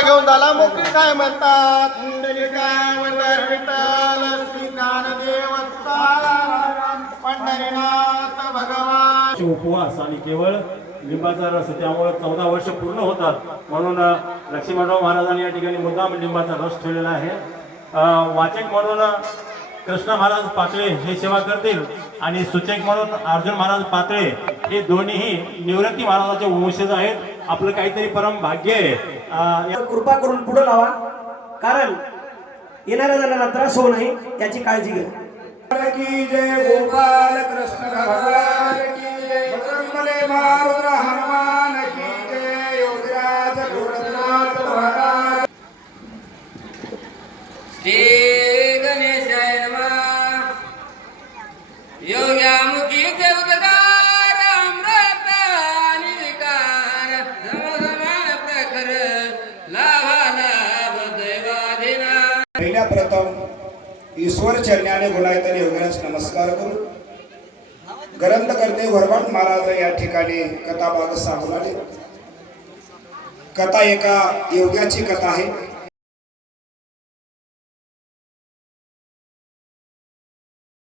घेऊन झाला मोकळी काय म्हणतात? पुंडलिका विठ्ठल पंढरीनाथ भगवान. उपवास आणि केवळ लिंबाचा रस त्यामुळे चौदा वर्ष पूर्ण होतात. म्हणून लक्ष्मीराव महाराजांनी या ठिकाणी मुद्दाम लिंबाचा रस ठेवलेला आहे. वाचक म्हणून कृष्ण महाराज पातळे हे सेवा करतील आणि सूचक म्हणून अर्जुन महाराज पातळे हे दोन्हीही निवृत्ती महाराजाचे वंशज आहेत. आपलं काहीतरी परम भाग्य आहे. कृपा करून पुढे लावा. कारण येणाऱ्या जणांना त्रास होऊ नये याची काळजी घ्या. की जय गोपाल कृष्ण भगवान की जय. मारुद्र पहिल्या प्रथम ईश्वर चरण्याने गुणायतने योगीराज नमस्कार करू. ग्रंथकर्ते वरवाट महाराज या ठिकाणी कथा भाग सांगून आले. कथा एका योग्याची कथा आहे.